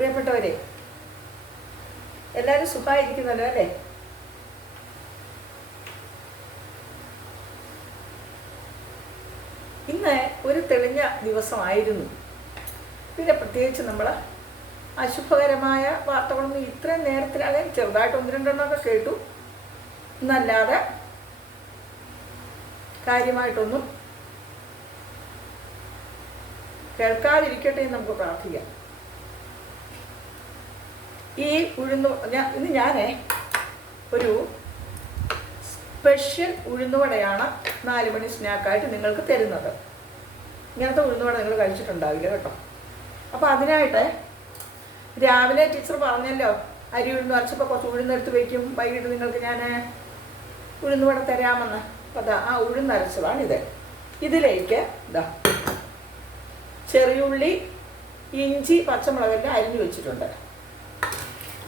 പ്രിയപ്പെട്ടവരെ എല്ലാവരും സുഖമായിരിക്കുന്നല്ലോ അല്ലേ? ഇന്ന് ഒരു തെളിഞ്ഞ ദിവസമായിരുന്നു. പിന്നെ പ്രത്യേകിച്ച് നമ്മൾ അശുഭകരമായ വാർത്തകളൊന്നും ഇത്രയും നേരത്തിൽ അല്ലെങ്കിൽ ചെറുതായിട്ട് ഒന്ന് രണ്ടെണ്ണമൊക്കെ കേട്ടു. എന്നല്ലാതെ കാര്യമായിട്ടൊന്നും കേൾക്കാതിരിക്കട്ടെ എന്ന് നമുക്ക് പ്രാർത്ഥിക്കാം. ഈ ഉഴുന്നു ഞാൻ ഇന്ന് ഞാനേ ഒരു സ്പെഷ്യൽ ഉഴുന്നുവടയാണ് നാലുമണി സ്നാക്കായിട്ട് നിങ്ങൾക്ക് തരുന്നത്. ഇങ്ങനത്തെ ഉഴുന്നുവട നിങ്ങൾ കഴിച്ചിട്ടുണ്ടാവില്ല കേട്ടോ. അപ്പോൾ അതിനായിട്ട് രാവിലെ ടീച്ചർ പറഞ്ഞല്ലോ അരി ഉഴുന്ന് അരച്ചപ്പോൾ കുറച്ച് ഉഴുന്നെടുത്ത് വയ്ക്കും വൈകിട്ട് നിങ്ങൾക്ക് ഞാൻ ഉഴുന്നുവട തരാമെന്ന്. അപ്പോൾ അതാ ആ ഉഴുന്നരച്ചതാണിത് ഇതിലേക്ക് ഇതാ ചെറിയുള്ളി ഇഞ്ചി പച്ചമുളകെല്ലാം അരിഞ്ഞു വെച്ചിട്ടുണ്ട്.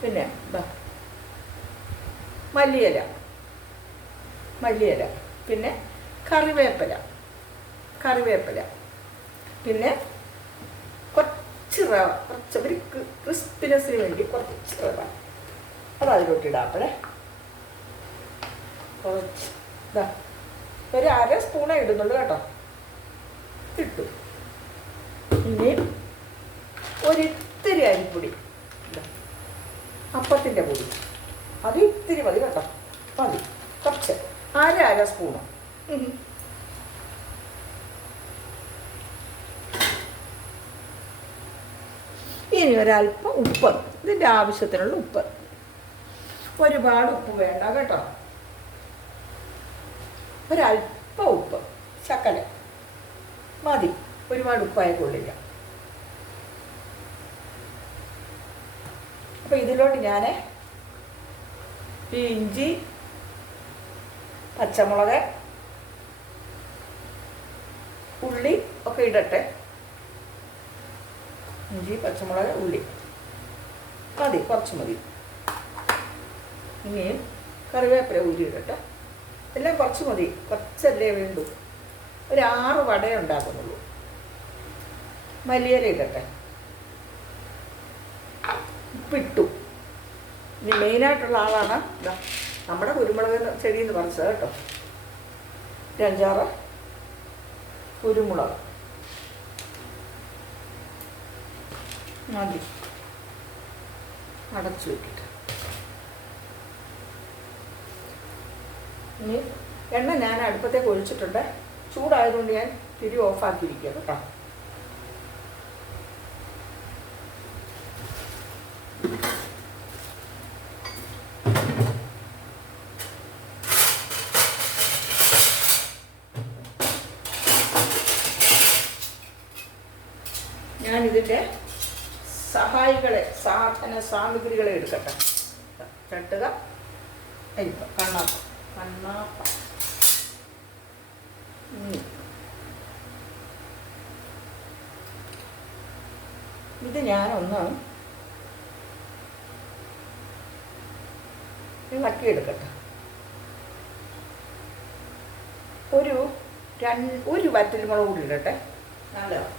പിന്നെ മല്ലിയില. മല്ലിയില. പിന്നെ കറിവേപ്പില. കറിവേപ്പില. പിന്നെ കുറച്ച് റവ. കുറച്ച് ഒരു ക്രിസ്പിനെസ്സിന് വേണ്ടി കുറച്ച് റവ. അത് അതിലോട്ട് ഇടാപ്പഴേ കുറച്ച്. ഇതാ ഒരു അര സ്പൂണേ ഇടുന്നുള്ളൂ കേട്ടോ. ഇട്ടു. ഇനി ഒരിത്തിരി അരിപ്പൊടി. അപ്പത്തിന്റെ പൊടി. അത് ഇത്തിരി മതി കേട്ടോ. മതി. കുറച്ച്. അര അര സ്പൂണ് ഇനി ഒരല്പം ഉപ്പ്. ഇതിന്റെ ആവശ്യത്തിനുള്ള ഉപ്പ്. ഒരുപാട് ഉപ്പ് വേണ്ട കേട്ടോ. ഒരല്പം ഉപ്പ്. ശക്കല മതി. ഒരുപാട് ഉപ്പായ കൊള്ളില്ല. അപ്പോൾ ഇതിലോട്ട് ഞാൻ ഈ ഇഞ്ചി പച്ചമുളക് ഉള്ളി ഒക്കെ ഇടട്ടെ. ഇഞ്ചി പച്ചമുളക് ഉള്ളി. മതി കുറച്ച് മതി. ഇനിയും കറിവേപ്പില ഉള്ളി ഇടട്ടെ. എല്ലാം കുറച്ച് മതി. കുറച്ചല്ലേ വേണ്ടൂ. ഒരു ആറ് വടയേ ഉണ്ടാക്കുന്നുള്ളൂ. മല്ലിയില ഇടട്ടെ. ഉപ്പിട്ടു. ഇനി മെയിനായിട്ടുള്ള ആളാണ് നമ്മുടെ കുരുമുളക് ചെടി എന്ന് പറിച്ചത് കേട്ടോ. ഒരു അഞ്ചാറ് കുരുമുളക്. മതി. അടച്ചു വെക്കിട്ട്. ഇനി എണ്ണ ഞാൻ അടുപ്പത്തേക്ക് ഒഴിച്ചിട്ടുണ്ട്. ചൂടായതുകൊണ്ട് ഞാൻ തിരി ഓഫാക്കിയിരിക്കുക കേട്ടോ ഞാൻ ഇതിന്റെ സഹായികളെ സാധന സാമഗ്രികളെ എടുക്കട്ടെ. ചട്ടുക കണ്ണാപ്പ. കണ്ണാപ്പ. ഇത് ഞാനൊന്ന് ഇളക്കിയെടുക്കട്ടെ ഒരു രണ്ട് ഒരു വറ്റൽ മുളക് കൂടി ഇടട്ടെ. നല്ലതാണ്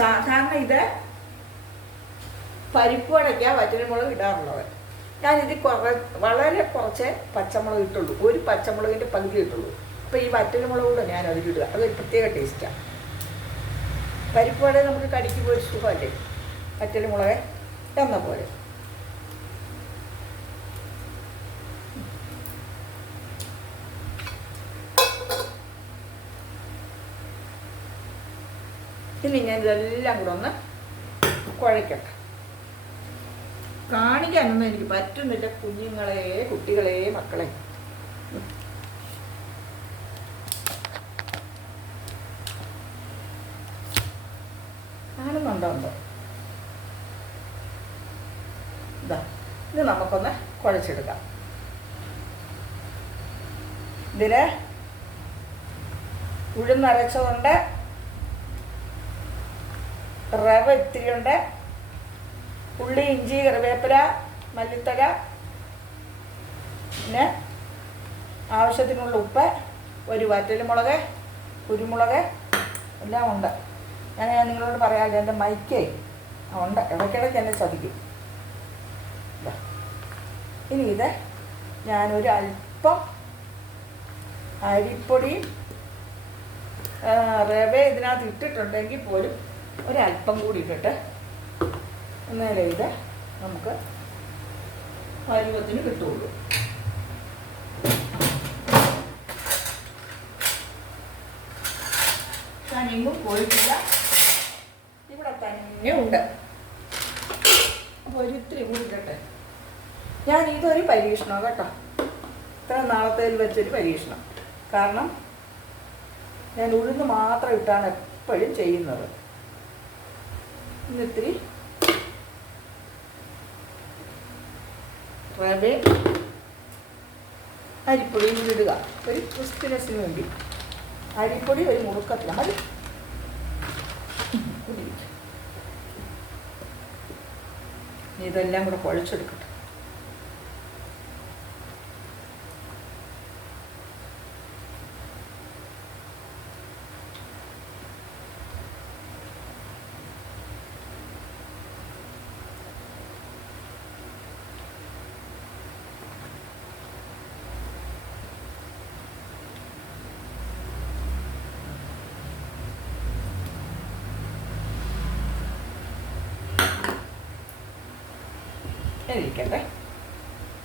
സാധാരണ ഇത് പരിപ്പ് വടയ്ക്ക വറ്റൽമുളക് ഇടാറുള്ളത്. ഞാനിത് കുറ വളരെ കുറച്ച് പച്ചമുളക് ഇട്ടുള്ളൂ. ഒരു പച്ചമുളകിന്റെ പകുതി ഇട്ടുള്ളൂ. അപ്പോൾ ഈ വറ്റൽമുളക് കൂടെ ഞാൻ അതിലിടുക. അതൊരു പ്രത്യേക ടേസ്റ്റാണ് പരിപ്പ് വട നമുക്ക് കടിക്കുമ്പോൾ ഒരു സുഖമല്ലേ വറ്റൽമുളക് എന്ന പോലെ ഇനി ഞാൻ ഇതെല്ലാം കൂടെ ഒന്ന് കുഴയ്ക്കട്ടെ. കാണിക്കാനൊന്നും എനിക്ക് പറ്റുന്നില്ല കുഞ്ഞുങ്ങളെ കുട്ടികളെ മക്കളെ. കാണുന്നുണ്ടോ ഇതാ ഇത് നമുക്കൊന്ന് കുഴച്ചെടുക്കാം. ഇതിന് ഉഴുന്നരച്ചതുണ്ട് റവ ഇത്തിരിയുണ്ട് ഉള്ളി ഇഞ്ചി കറിവേപ്പില മല്ലിത്തല പിന്നെ ആവശ്യത്തിനുള്ള ഉപ്പ് ഒരു വറ്റൽമുളക് കുരുമുളക് എല്ലാം ഉണ്ട്. ഞാൻ ഞാൻ നിങ്ങളോട് പറയാമല്ലോ എന്റെ മൈക്കേ ഉണ്ട്. ഇടയ്ക്കിടയ്ക്ക് എന്നെ ചതിക്കും. ഇനി ഇത് ഞാനൊരു അല്പം അരിപ്പൊടിയും റവ ഇതിനകത്ത് ഇട്ടിട്ടുണ്ടെങ്കിൽ പോലും ഒരല്പം കൂടി ഇട്ടിട്ട് എന്നാലേ ഇത് നമുക്ക് പരുവത്തിന് കിട്ടുള്ളൂ എങ്ങും പോയിട്ടില്ല. ഇവിടെ തന്നെ ഉണ്ട്. അപ്പോൾ ഒരിത്തിരി കൂടി ഇട്ടട്ടെ ഞാൻ ഇതൊരു പരീക്ഷണം കേട്ടോ. ഇത്ര നാളത്തേൽ വെച്ചൊരു പരീക്ഷണം. കാരണം ഞാൻ ഉഴുന്ന് മാത്രം ഇട്ടാണ് എപ്പോഴും ചെയ്യുന്നത്. ഇന്നിത്തിരി റവേ അരിപ്പൊടിയും ഇടുക. ഒരു ക്രിസ്പിനെസ്സിന് വേണ്ടി. അരിപ്പൊടി ഒരു മുറുക്കത്തില മതി. ഇതെല്ലാം കൂടെ കുഴച്ചെടുക്കട്ടെ ഇരിക്കട്ടെ.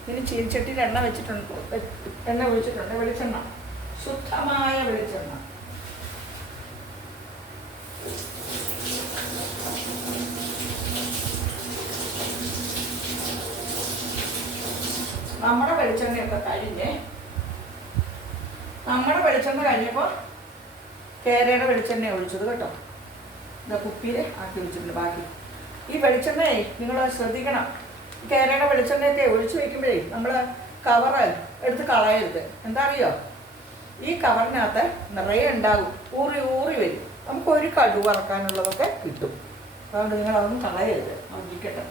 ഇതിന് ചീനിച്ചട്ടിയിൽ എണ്ണ വെച്ചിട്ടുണ്ട്. എണ്ണ ഒഴിച്ചിട്ടുണ്ട്. വെളിച്ചെണ്ണ. ശുദ്ധമായ വെളിച്ചെണ്ണ. നമ്മുടെ വെളിച്ചെണ്ണയൊക്കെ കഴിഞ്ഞേ നമ്മുടെ വെളിച്ചെണ്ണ കഴിഞ്ഞപ്പോൾ കേരയുടെ വെളിച്ചെണ്ണ ഒഴിച്ചത് കേട്ടോ. ഇതാ കുപ്പിയിൽ ആക്കി വെച്ചിട്ടുണ്ട് ബാക്കി. ഈ വെളിച്ചെണ്ണയെ നിങ്ങൾ ശ്രദ്ധിക്കണം. കേരയുടെ വെളിച്ചെണ്ണയൊക്കെ ഒഴിച്ചു വയ്ക്കുമ്പോഴേ നമ്മൾ കവറ് എടുത്ത് കളയരുത്. എന്താ അറിയോ ഈ കവറിനകത്ത് നിറയെ ഉണ്ടാകും ഊറി ഊറി വരും. നമുക്ക് ഒരു കടു ഇറക്കാനുള്ളതൊക്കെ കിട്ടും. അതുകൊണ്ട് നിങ്ങൾ അതൊന്നും കളയരുത്. അവിടെ ഇരിക്കട്ടെ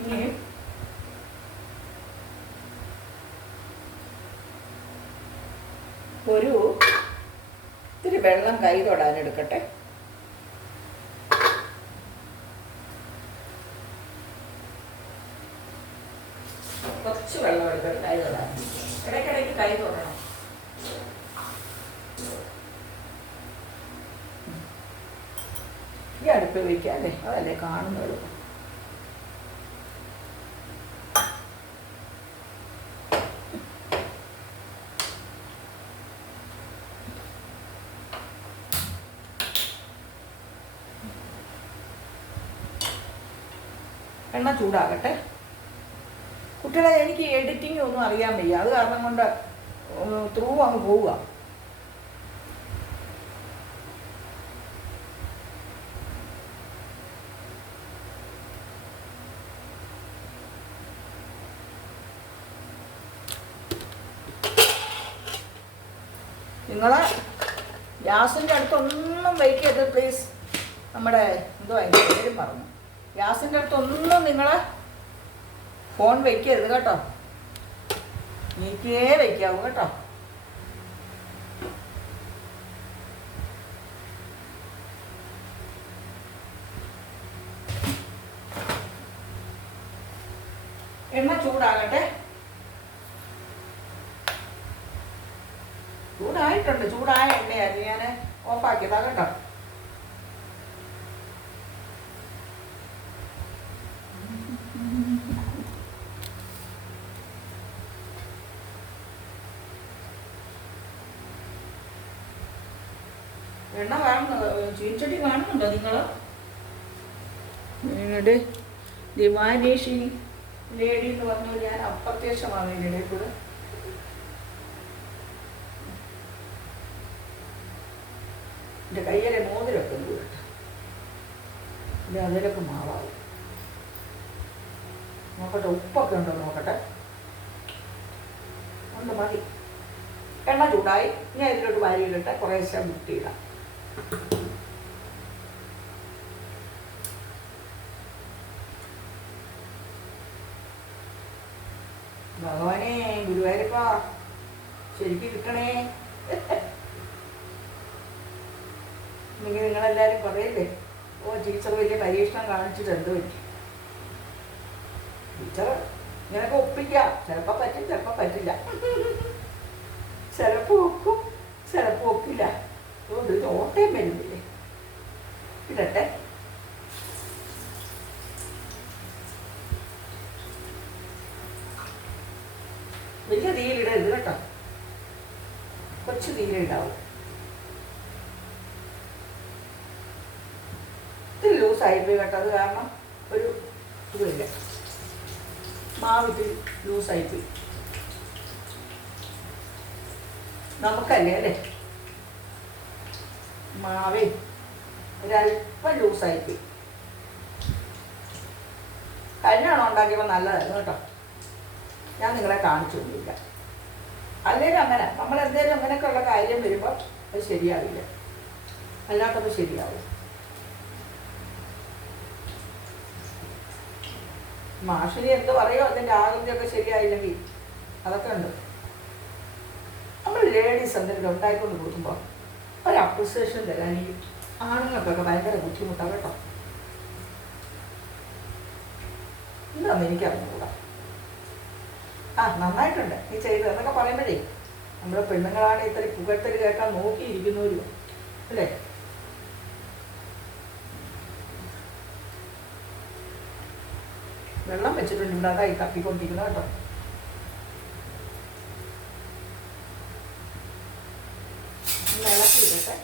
ഇനി ഒരു ഇത്തിരി വെള്ളം കൈ തൊടാൻ എടുക്കട്ടെ കുറച്ച് വെള്ളം എടുക്കട്ടെ കൈ തൊടാൻ. ഇടയ്ക്കിടയ്ക്ക് കൈ തൊടണം. ഈ അടുപ്പ് വയ്ക്കാം അല്ലേ അതല്ലേ കാണുന്നത്? എണ്ണ ചൂടാകട്ടെ. കുട്ടികളെ എനിക്ക് എഡിറ്റിംഗ് ഒന്നും അറിയാൻ വയ്യ. അത് കാരണം കൊണ്ട് ത്രൂ അങ്ങ് പോവുക. നിങ്ങൾ ഗ്യാസിന്റെ അടുത്തൊന്നും വയ്ക്കരുത് പ്ലീസ് നമ്മുടെ എന്തോ അതിന്റെ പറഞ്ഞു ഗ്യാസിന്റെ അടുത്തൊന്നും നിങ്ങൾ ഫോൺ വയ്ക്കരുത് കേട്ടോ. നീക്കേ വയ്ക്കാവൂ കേട്ടോ. എണ്ണ ചൂടാകട്ടെ. ചൂടായിട്ടുണ്ട്. ചൂടായ എണ്ണയായിരുന്നു ഞാൻ ഓഫാക്കിയതാ കേട്ടോ എണ്ണ ചീൻചട്ടി കാണുന്നുണ്ടോ നിങ്ങൾ നിങ്ങളുടെ ദിവാനേഷി ലേഡി എന്ന് പറഞ്ഞാൽ ഞാൻ അപ്രത്യക്ഷമാണ് ഇതിനിടെ കൂടെ. എന്റെ കയ്യിലെ മോതിരൊക്കെ ഒന്ന് വീട്ടെ എന്റെ അതിലൊക്കെ നോക്കട്ടെ ഉപ്പൊക്കെ ഉണ്ടോ നോക്കട്ടെ? ഒന്ന് മതി. എണ്ണ ചൂടായി. ഞാൻ ഇതിലോട്ട് വാരിയിലിട്ട് കുറേശ്ശെ മുട്ടിയിടാം. ഭഗവാനെ ഗുരുവായൂരപ്പാ. ശരിക്കും കിട്ടണേ നിങ്ങൾ നിങ്ങളെല്ലാവരും പറയല്ലേ? ഓ ടീച്ചർ വലിയ പരീക്ഷണം കാണിച്ചിട്ട് എന്ത് പറ്റി ടീച്ചർ ഇങ്ങനൊക്കെ ഒപ്പിക്കാം ചിലപ്പോൾ പറ്റും ചിലപ്പോൾ പറ്റില്ല. ചിലപ്പോൾ ഒക്കും ചിലപ്പോൾ ഒക്കില്ല. അതുകൊണ്ട് ഇത് ഓട്ടയും വരുന്നില്ലേ? ഇടട്ടെ. വലിയ തീയിലിടരുത് കേട്ടോ. കൊച്ചു തീയിലുണ്ടാവും ഇത്തിരി ലൂസായിപ്പോയി കേട്ടോ. അത് കാരണം ഒരു ഇതുമില്ല. മാവിട്ട് ലൂസായിപ്പോയി നമുക്കല്ലേ അല്ലേ? മാവേ ഒരല്പം ലൂസായിപ്പോയി കഴിഞ്ഞാണോ ഉണ്ടാക്കിയപ്പോൾ നല്ലതായിരുന്നു കേട്ടോ. ഞാൻ നിങ്ങളെ കാണിച്ചു കൊണ്ടില്ല അല്ലെങ്കിൽ അങ്ങനെ നമ്മൾ എന്തെങ്കിലും അങ്ങനെയൊക്കെയുള്ള കാര്യം വരുമ്പോൾ അത് ശരിയാവില്ല. അല്ലാത്തപ്പോൾ ശരിയാവും. മാഷിനി എന്ത് പറയോ? അതിന്റെ ആകൃതിയൊക്കെ ശരിയായില്ലെങ്കിൽ. അതൊക്കെ ഉണ്ട്. നമ്മൾ ലേഡീസ് എന്തെങ്കിലും ഉണ്ടായിക്കൊണ്ട് കൊടുക്കുമ്പോൾ ഒരു അപ്രിസിയേഷൻ തരാൻ ഈ ആണുങ്ങൾക്കൊക്കെ ഭയങ്കര ബുദ്ധിമുട്ടാണ് കേട്ടോ. ഇതൊന്നും എനിക്കറിഞ്ഞുകൂടാ ആ നന്നായിട്ടുണ്ട്. നീ ചെയ്തത് എന്നൊക്കെ പറയുമ്പോഴേ നമ്മുടെ പെണ്ണുങ്ങളാണ് ഇത്ര പുകഴ്ത്തൽ കേൾക്കാൻ നോക്കിയിരിക്കുന്നവരും. അല്ലേ? വെള്ളം വെച്ചിട്ടുണ്ട് ഇവിടെ. അതായി തപ്പിക്കൊണ്ടിരിക്കുന്നത് കേട്ടോ ഒന്ന് ഇളക്കി ഇടട്ടെ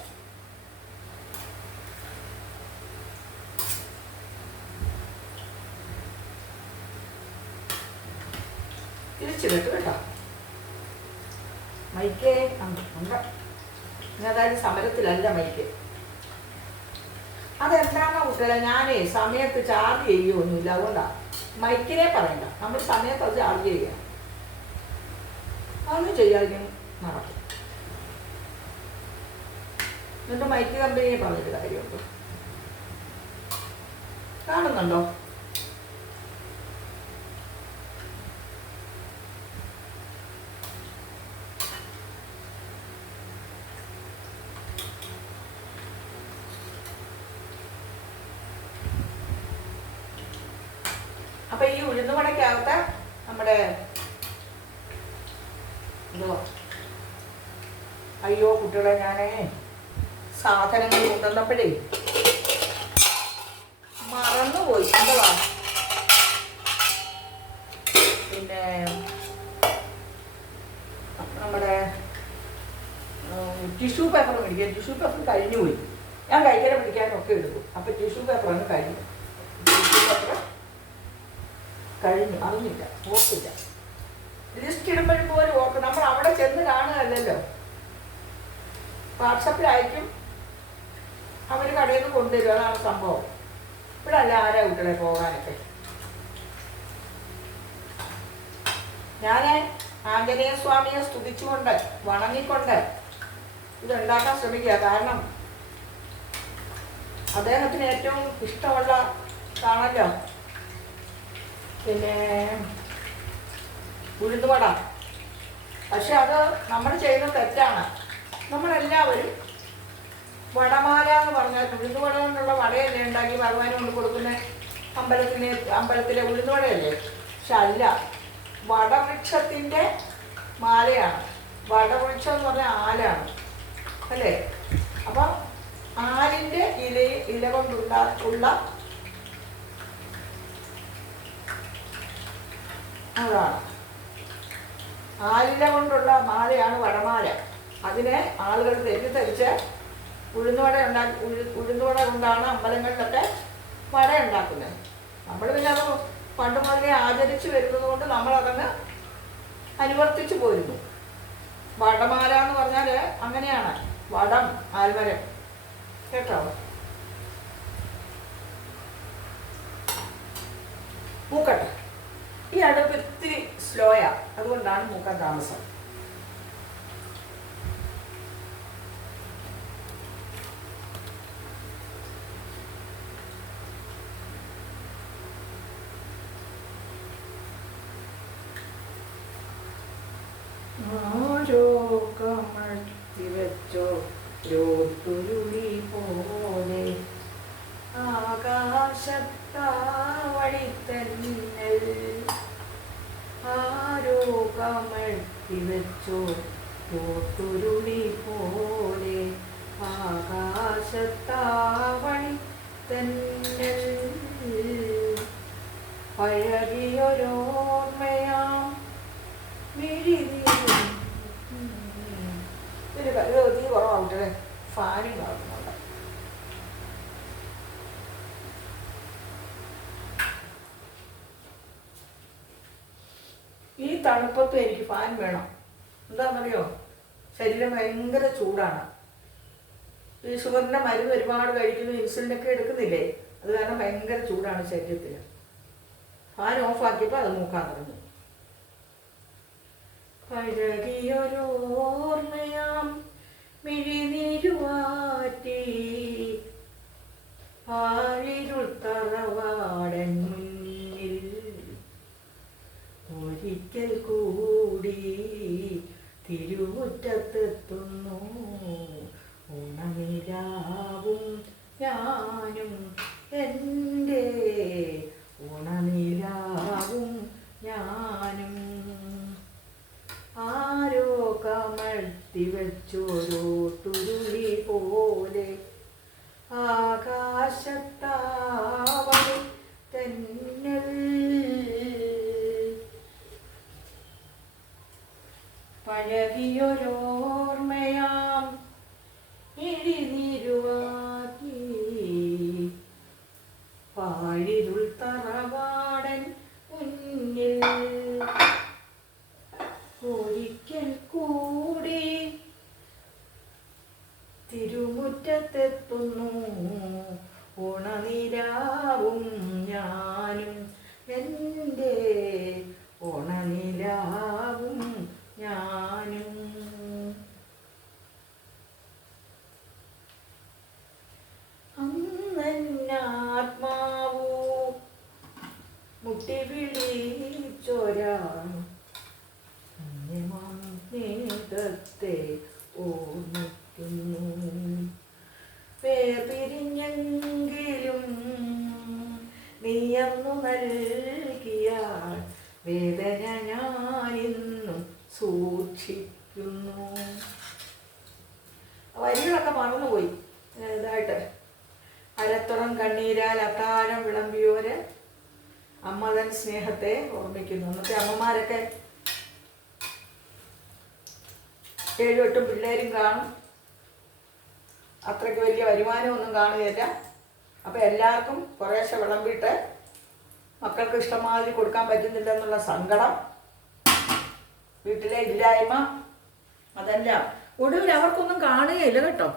തിരിച്ചിടട്ട് കേട്ടോ മൈക്കേ ആ, ഉണ്ട് ഇനി അതായത് സമരത്തിലല്ല മൈക്ക് അതെന്താണോ കുട്ടികളെ ഞാനേ സമയത്ത് ചാർജ് ചെയ്യുകയൊന്നുമില്ല അതുകൊണ്ടാണ് മൈക്കിനെ പറയണ്ട. നമ്മൾ സമയത്ത് അത് ചാർജ് ചെയ്യാം അതൊന്നും ചെയ്യാതിരിക്കും നടക്കും എന്നിട്ട് മൈക്ക് കമ്പനിയെ പറഞ്ഞിട്ട് കാര്യമുണ്ട് കാണുന്നുണ്ടോ അപ്പൊ ഈ ഉഴുന്നുവടക്കകത്ത് നമ്മുടെ അയ്യോ കുട്ടികളെ ഞാനേ സാധനങ്ങൾ കൊണ്ടുവന്നപ്പോഴേ മറന്നുപോയി. എന്തുവാ? പിന്നെ നമ്മുടെ ടിഷ്യൂ പേപ്പർ മേടിക്കുക ടിഷ്യൂ പേപ്പർ കഴിഞ്ഞു പോയി ഞാൻ കഴിക്കാനും പിടിക്കാനും ഒക്കെ എടുക്കും അപ്പൊ ടിഷ്യൂ പേപ്പറാണ് കഴിഞ്ഞു ടിഷ്യൂ പേപ്പർ കഴിഞ്ഞു അറിഞ്ഞില്ല ഓർത്തില്ല. ലിസ്റ്റ് ഇടുമ്പോഴും പോലും ഓർക്കും നമ്മൾ അവിടെ ചെന്ന് കാണുകയല്ലല്ലോ. വാട്സപ്പിലായിരിക്കും അവർ കടയിൽ നിന്ന് കൊണ്ടുവരും അതാണ് സംഭവം. ഇവിടെ അല്ല ആരാ കുട്ടികളെ പോകാനൊക്കെ? ഞാൻ ആഞ്ജനേയ സ്വാമിയെ സ്തുതിച്ചുകൊണ്ട് വണങ്ങിക്കൊണ്ട് ഇതുണ്ടാക്കാൻ ശ്രമിക്കുക. കാരണം അദ്ദേഹത്തിന് ഏറ്റവും ഇഷ്ടമുള്ള കാണല്ലോ പിന്നെ ഉഴുന്നുവട. പക്ഷെ അത് നമ്മൾ ചെയ്യുന്ന തെറ്റാണ്. നമ്മളെല്ലാവരും വടമാല എന്ന് പറഞ്ഞാൽ ഉഴുന്നുവട കൊണ്ടുള്ള വടയല്ലേ ഉണ്ടാക്കി ഭഗവാന് കൊണ്ട് കൊടുക്കുന്ന അമ്പലത്തിന് അമ്പലത്തിലെ ഉഴുന്നുവടയല്ലേ? പക്ഷെ അല്ല. വടവൃക്ഷത്തിന്റെ മാലയാണ്. വടവൃക്ഷം എന്ന് പറഞ്ഞാൽ ആലാണ്. അല്ലേ? അപ്പം ആലിന്റെ ഇല ഇല കൊണ്ടുള്ള ഉള്ള അതാണ് ആലില കൊണ്ടുള്ള മാലയാണ് വടമാല. അതിനെ ആളുകൾ തെറ്റിദ്ധരിച്ച് ഉഴുന്നുവട ഉണ്ടാക്കി ഉഴു ഉഴുന്നുവട കൊണ്ടാണ് അമ്പലങ്ങളിലൊക്കെ വട ഉണ്ടാക്കുന്നത്. നമ്മൾ പിന്നെ അത് പണ്ട് മുതലേ ആചരിച്ചു വരുന്നത് കൊണ്ട് നമ്മളതങ്ങ് അനുവർത്തിച്ചു പോരുന്നു. വടമാല എന്ന് പറഞ്ഞാൽ അങ്ങനെയാണ്. വടം ആൽമരം. കേട്ടോ? മൂക്കട്ടെ ഈ അടുപ്പ് ഇത്തിരി സ്ലോയാ അതുകൊണ്ടാണ് മൂക്കാൻ താമസം ആരോ കമഴ്ത്തി വെച്ചോ രോത്തുരുളി പോലെ ആകാശത്താവഴി തന്നൽ ആരോ കമഴ്ത്തി വെച്ചോ രോത്തുരുളി പോലെ ആകാശത്താവണി തന്നെ. പഴകിയൊരോർമ്മയാം ഇത് തീ കുറവാകട്ടെ ഫാനും നടക്കുന്നുണ്ട് ഈ തണുപ്പത്തും എനിക്ക് ഫാൻ വേണം. എന്താണെന്നറിയോ? ശരീരം ഭയങ്കര ചൂടാണ്. ഈ ഷുഗറിന്റെ മരുന്ന് ഒരുപാട് കഴിക്കുന്നു ഇൻസുലിനൊക്കെ എടുക്കുന്നില്ലേ? അത് കാരണം ഭയങ്കര ചൂടാണ് ശരീരത്തിൽ ഫാൻ ഓഫാക്കിയപ്പോൾ അത് നോക്കാൻ തുടങ്ങി. പഴകിയൊരോർമ്മയാം മിഴിനീരുവാറ്റി. ആഴിരുൾ തറവാടൻ ഏഴും എട്ടും പിള്ളേരും കാണും. അത്രയ്ക്ക് വലിയ വരുമാനമൊന്നും കാണുകയില്ല. അപ്പോൾ എല്ലാവർക്കും കുറേശ്ശെ വിളമ്പിയിട്ട് മക്കൾക്ക് ഇഷ്ടമാതിരി കൊടുക്കാൻ പറ്റുന്നില്ല എന്നുള്ള സങ്കടം. വീട്ടിലെ ഇല്ലായ്മ അതെല്ലാം. ഒടുവിൽ അവർക്കൊന്നും കാണുകയില്ല കേട്ടോ.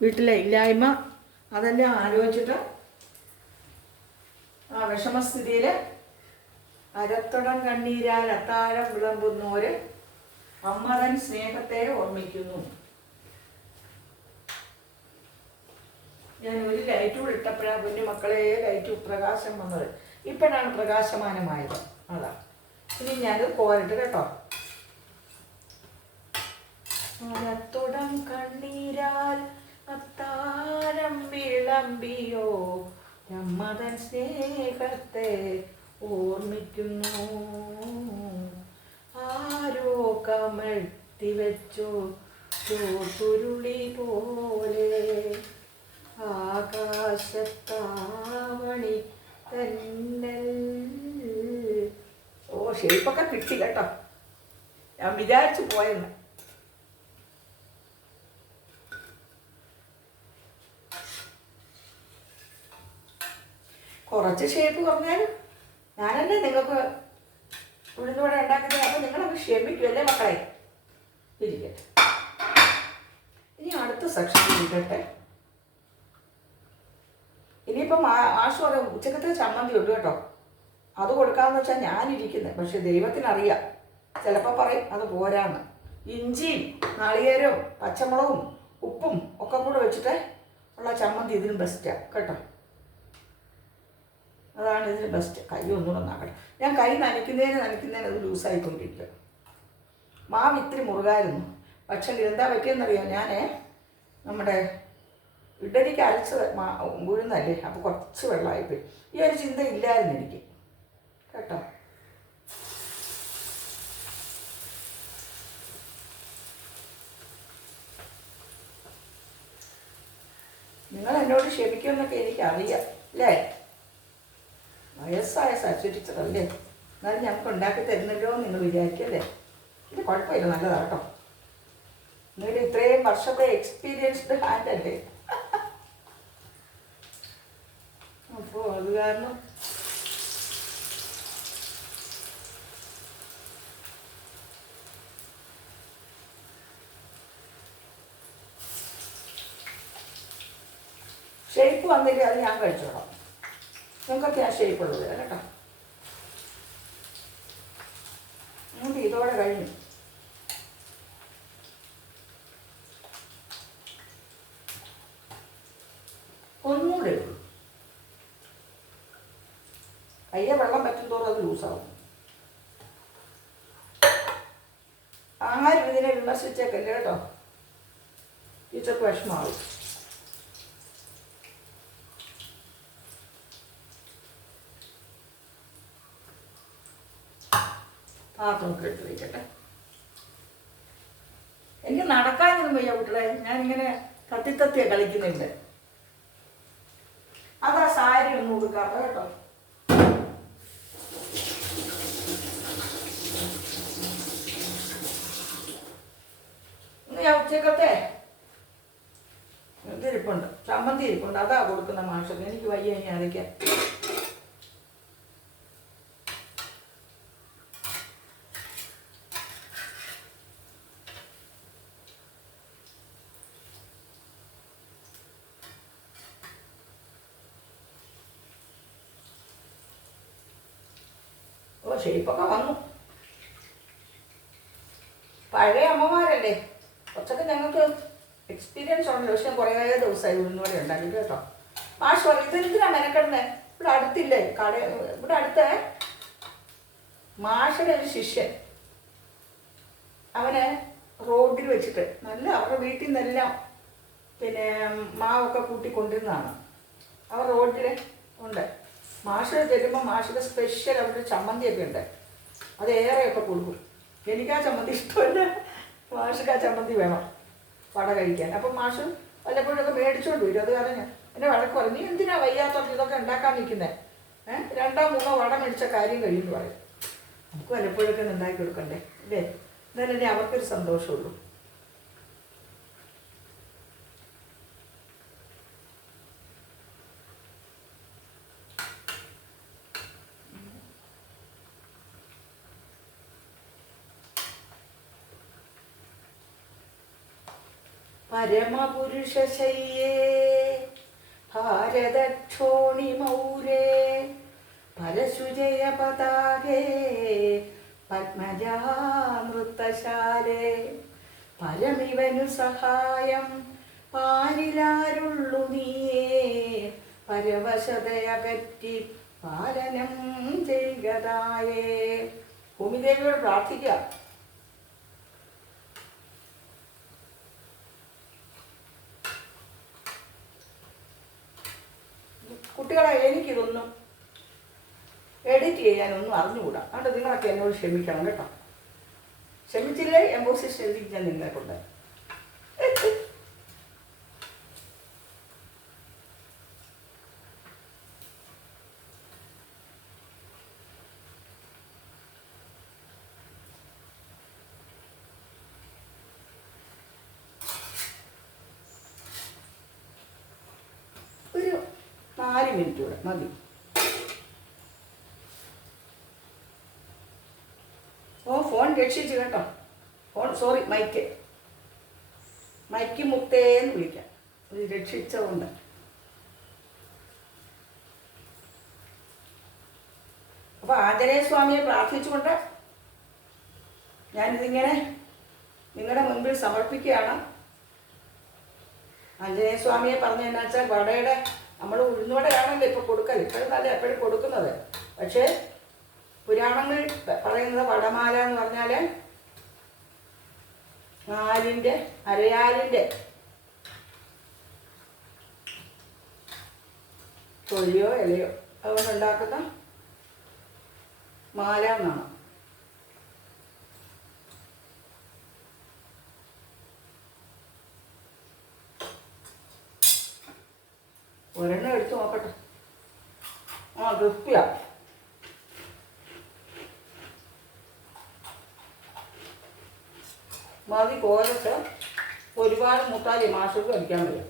വീട്ടിലെ ഇല്ലായ്മ അതെല്ലാം ആലോചിച്ചിട്ട് ആ വിഷമസ്ഥിതിയിൽ അരത്തുടം കണ്ണീരാൽ അത്താഴം വിളമ്പുന്നോര് അമ്മതൻ സ്നേഹത്തെ ഓർമ്മിക്കുന്നു. ഞാൻ ഒരു ലൈറ്റ് കൂടെ ഇട്ടപ്പോഴാണ് കുഞ്ഞു മക്കളെ ലൈറ്റ് പ്രകാശം വന്നത്. ഇപ്പോഴാണ് പ്രകാശമാനമായത്. അതാ. ഇനി ഞാനത് കോരട്ട് കേട്ടോ. അരത്തുടം കണ്ണീരാൽ അത്താരം വിളമ്പിയോ? അമ്മതൻ സ്നേഹത്തെ ഓർമ്മിക്കുന്നു. ആരോ കമഴ്ത്തി വെച്ചോ ചോട്ടുരുളി പോലെ. ആകാശത്താവണി തന്നൽ. ഓ ഷേപ്പൊക്കെ കിട്ടി കേട്ടോ. ഞാൻ വിചാരിച്ചു പോയെന്ന്. കുറച്ച് ഷേപ്പ് പറഞ്ഞാലും ഞാനല്ലേ നിങ്ങൾക്ക് ഉഴുന്നുവട ഉണ്ടാക്കുന്നത് അപ്പോൾ നിങ്ങളൊന്ന് ക്ഷമിക്കുമല്ലേ മക്കളെ? ഇരിക്കട്ടെ. ഇനി അടുത്ത സെക്ഷൻ ഇരിക്കട്ടെ. ഇനിയിപ്പം ആശു പറയും ഉച്ചക്കത്തെ ചമ്മന്തി ഉണ്ട് കേട്ടോ. അത് കൊടുക്കാമെന്ന് വെച്ചാൽ ഞാനിരിക്കുന്നത് പക്ഷെ ദൈവത്തിനറിയാം. ചിലപ്പോൾ പറയും അത് പോരാന്ന്. ഇഞ്ചിയും നാളികേരവും പച്ചമുളകും ഉപ്പും ഒക്കെ കൂടെ വെച്ചിട്ട് ഉള്ള ചമ്മന്തി ഇതിനും ബെസ്റ്റാണ് കേട്ടോ. അതാണ് ഇതിന് ബെസ്റ്റ് കൈ ഒന്നുകൂടെ നനക്കണം ഞാൻ കൈ നനയ്ക്കുന്നതിന് നനയ്ക്കുന്നതിന് അത് ലൂസായിക്കൊണ്ടിരിക്കുക മാവ് ഇത്തിരി മുറുകായിരുന്നു. പക്ഷേ എന്താ പറ്റിയെന്നറിയോ? ഞാൻ നമ്മുടെ ഇഡലിക്ക് അരച്ചത് മാ ഉഴുന്നല്ലേ? അപ്പോൾ കുറച്ച് വെള്ളമായിപ്പോയി. ഈ ഒരു ചിന്ത ഇല്ലായിരുന്നു എനിക്ക്. കേട്ടോ? നിങ്ങൾ എന്നോട് ക്ഷമിക്കുമെന്നൊക്കെ എനിക്കറിയാം അല്ലേ? വയസ്സായ സച്ചരിച്ചതല്ലേ എന്നാലും ഞങ്ങൾക്ക് ഉണ്ടാക്കി തരുന്നല്ലോ എന്ന് നിങ്ങൾ വിചാരിക്കല്ലേ? ഇത് കുഴപ്പമില്ല നല്ലതാട്ടോ നിങ്ങളുടെ ഇത്രയും വർഷത്തെ എക്സ്പീരിയൻസ്ഡ് ഹാൻഡ് അല്ലേ? അപ്പോൾ അത് കാരണം ഷേപ്പ് വന്നില്ല അത് ഞാൻ കഴിച്ചോളാം. നിങ്ങൾക്കൊക്കെ ആ ഷേപ്പ് ഉള്ളത് കേട്ടോ. എന്നിട്ട് ഇതോടെ കഴിഞ്ഞു. ഒന്നുകൂടെ ഉള്ളൂ. കയ്യെ വെള്ളം പറ്റും തോറും അത് ലൂസാവും ആരും ഇതിനെ വിമർശിച്ചേക്കല്ലേ കേട്ടോ. ഇതൊക്കെ വിഷമാവും പാത്രമൊക്കെ എടുത്ത് വയ്ക്കട്ടെ എനിക്ക് നടക്കാനൊന്നും വയ്യ കുട്ടികളെ. ഞാനിങ്ങനെ തത്തിത്തത്തിയ കളിക്കുന്നുണ്ട്. അതാ സാരി ഒന്നും കൊടുക്കാത്ത കേട്ടോ. ഉച്ചക്കത്തെ ഇതിരിപ്പുണ്ട് ചമ്മന്തി ഇരിപ്പുണ്ട്. അതാ കൊടുക്കുന്ന മാഷത്തിന് എനിക്ക് വയ്യ ഇനി അരയ്ക്കാൻ. ഓ ഷേപ്പൊക്കെ വന്നു. പഴയ അമ്മമാരല്ലേ? കുറച്ചൊക്കെ ഞങ്ങൾക്ക് എക്സ്പീരിയൻസ് ഉണ്ടല്ലോ. പക്ഷെ കുറേ ദിവസമായി ഉഴുന്നോടെ ഉണ്ടാക്കി കേട്ടോ. മാഷ് പറയും ഇതെന്തിനാ മെനക്കെടുന്നത് ഇവിടെ അടുത്തില്ലേ? കട ഇവിടെ അടുത്ത് മാഷയുടെ ഒരു ശിഷ്യൻ. അവന് റോഡിൽ വെച്ചിട്ട് നല്ല അവരുടെ വീട്ടിൽ നിന്നെല്ലാം പിന്നെ മാവൊക്കെ കൂട്ടി കൊണ്ടിരുന്നതാണ് അവർ റോഡിൽ ഉണ്ട്. മാഷ് തരുമ്പോൾ മാഷിന്റെ സ്പെഷ്യൽ അവിടെ ചമ്മന്തിയൊക്കെ ഉണ്ട്. അത് ഏറെയൊക്കെ കൊടുക്കും. എനിക്ക് ആ ചമ്മന്തി ഇഷ്ടമല്ല. മാഷിക്ക് ആ ചമ്മന്തി വേണം. വട കഴിക്കാൻ. അപ്പം മാഷ് വല്ലപ്പോഴൊക്കെ മേടിച്ചോണ്ട് വരും. അത് കാരണം എന്നെ വഴക്ക് പറയും നീ എന്തിനാ വയ്യാത്തവർക്ക് ഇതൊക്കെ ഉണ്ടാക്കാൻ നിൽക്കുന്നത് ഏഹ് രണ്ടോ മൂന്നോ വട മേടിച്ച കാര്യം കഴിയുമെന്ന് പറയും. നമുക്ക് വല്ലപ്പോഴൊക്കെ ഉണ്ടാക്കി കൊടുക്കണ്ടേ? അല്ലേ? എന്നാലല്ലേ അവർക്കൊരു സന്തോഷമുള്ളൂ. പരമപുരുഷശയ്യേ ഭാരതക്ഷോണിമൗരേ പരശുജയ പതാകേ പത്മജാമൃത്തശാലേ പരമിവനു സഹായം പാലിലാരുള്ളു നീയേ പരവശതയകറ്റി പാലനം ചെയ്തതായേ ഭൂമിദേവിയോട് പ്രാർത്ഥിക്കുക കുട്ടികളെ എനിക്കിതൊന്നും എഡിറ്റ് ചെയ്യാനൊന്നും അറിഞ്ഞുകൂടാ. അതുകൊണ്ട് നിങ്ങളൊക്കെ എന്നോട് ക്ഷമിക്കണം കേട്ടോ. ക്ഷമിച്ചില്ലേ? എംബോസിഷൻ എഴുതിക്ക് ഞാൻ നിങ്ങളെ കൊണ്ട്. ഒരു നാല് മിനിറ്റ് കൂടെ മതി ഓ ഫോൺ രക്ഷിച്ചു കേട്ടോ. ഫോൺ സോറി മൈക്ക് മൈക്ക് മുത്തേന്ന് വിളിക്കാം. രക്ഷിച്ചതുകൊണ്ട് അപ്പോൾ ആഞ്ജനേയ സ്വാമിയെ പ്രാർത്ഥിച്ചുകൊണ്ട് ഞാനിതിങ്ങനെ നിങ്ങളുടെ മുൻപിൽ സമർപ്പിക്കുകയാണ്. ആഞ്ജനേയ സ്വാമിയെ പറഞ്ഞു എന്നാ വെച്ചാൽ വടയുടെ നമ്മൾ ഉഴുന്നുവടയാണല്ലോ ഇപ്പോൾ കൊടുക്കൽ ഇപ്പോഴും നല്ല എപ്പോഴും കൊടുക്കുന്നത്. പക്ഷേ പുരാണങ്ങളിൽ പ- പറയുന്നത് വടമാല എന്ന് പറഞ്ഞാൽ നാലിന്റെ അരയാലിന്റെ തൊലിയോ ഇലയോ. അതുകൊണ്ടുണ്ടാക്കുന്ന മാല എന്നാണ്. ഒരെണ്ണം എടുത്ത് നോക്കട്ടെ. ആ ക്രിസ്പിയാ മതി കോരട്ട് ഒരുപാട് മുട്ടാലി മാഷക്ക് കഴിക്കാൻ വരും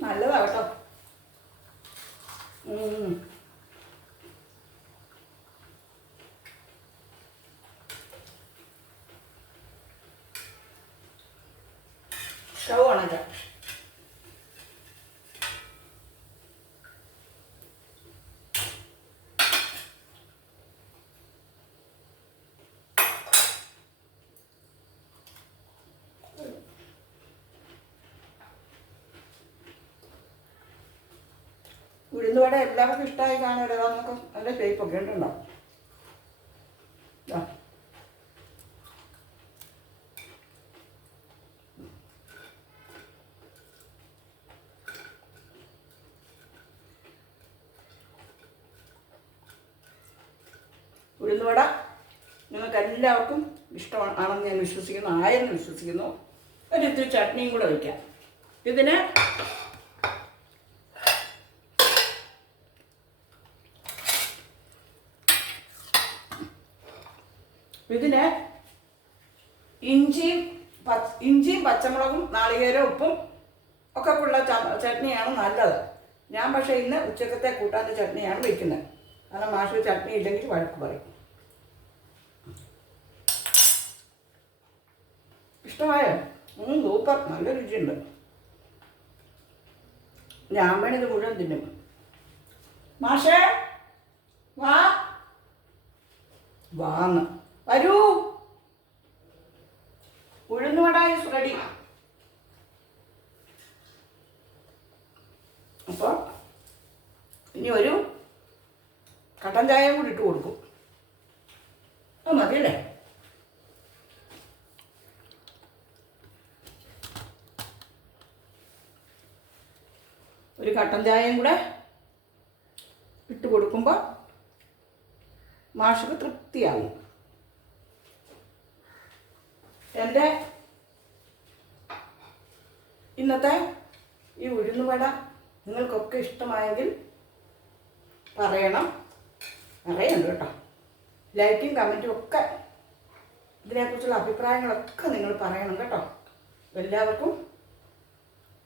നല്ലതാ കേട്ടോ ഉം. സ്റ്റവ് ഓണാക്കാം ഉഴുന്നുവട എല്ലാവർക്കും ഇഷ്ടമായി കാണുമല്ലോ നമുക്ക് നല്ല ഷേപ്പ് ഒക്കെ ഉണ്ടോ ദാ. ഉഴുന്നുവട നിങ്ങൾക്ക് എല്ലാവർക്കും ഇഷ്ടമാണ് ആണെന്ന് ഞാൻ വിശ്വസിക്കുന്നു ആയെന്ന് വിശ്വസിക്കുന്നു. ഒരിത്തിരി ചട്നിയും കൂടെ വയ്ക്കാം ഇതിന് ഇതിന് ഇഞ്ചിയും ഇഞ്ചിയും പച്ചമുളകും നാളികേരവും ഉപ്പും ഒക്കെ ഉള്ള ചട്നിയാണ് നല്ലത്. ഞാൻ പക്ഷേ ഇന്ന് ഉച്ചക്കത്തെ കൂട്ടാന്റെ ചട്നിയാണ് വയ്ക്കുന്നത് കാരണം മാഷ് ചട്നി ഇല്ലെങ്കിൽ വഴക്ക് പറയും. ഇഷ്ടമായോ സൂപ്പർ. നല്ല രുചിയുണ്ട്. ഞാൻ വേണിത് മുഴുവൻ തിന്നും. മാഷേ വാ. വാന്ന്. വരൂ. ഉഴുന്നുവട ഇസ് റെഡി അപ്പോൾ ഇനി ഒരു കട്ടൻ ചായയും കൂടി ഇട്ട് കൊടുക്കും. അത് മതിയല്ലേ? ഒരു കട്ടൻ ചായയും കൂടെ ഇട്ട് കൊടുക്കുമ്പോൾ മാഷക്ക് തൃപ്തിയാകും എന്റെ ഇന്നത്തെ ഈ ഉഴുന്നുവട നിങ്ങൾക്കൊക്കെ ഇഷ്ടമായെങ്കിൽ പറയണം. പറയണ്ട കേട്ടോ. ലൈക്കും കമന്റും ഒക്കെ ഇതിനെക്കുറിച്ചുള്ള അഭിപ്രായങ്ങളൊക്കെ നിങ്ങൾ പറയണം കേട്ടോ. എല്ലാവർക്കും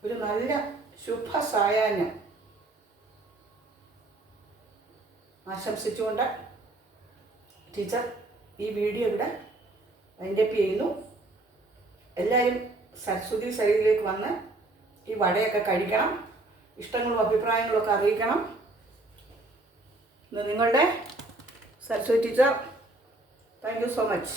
ഒരു നല്ല ശുഭ സായാഹ്നം ആശംസിച്ചുകൊണ്ട് ടീച്ചർ ഈ വീഡിയോ ഇവിടെ വൈൻഡപ്പ് ചെയ്യുന്നു. എല്ലാവരും സരസ്വതി സൈഡിലേക്ക് വന്ന് ഈ വടയൊക്കെ കഴിക്കണം. ഇഷ്ടങ്ങളും അഭിപ്രായങ്ങളും ഒക്കെ അറിയിക്കണം. നിങ്ങളുടെ Saraswati teacher. Thank you so much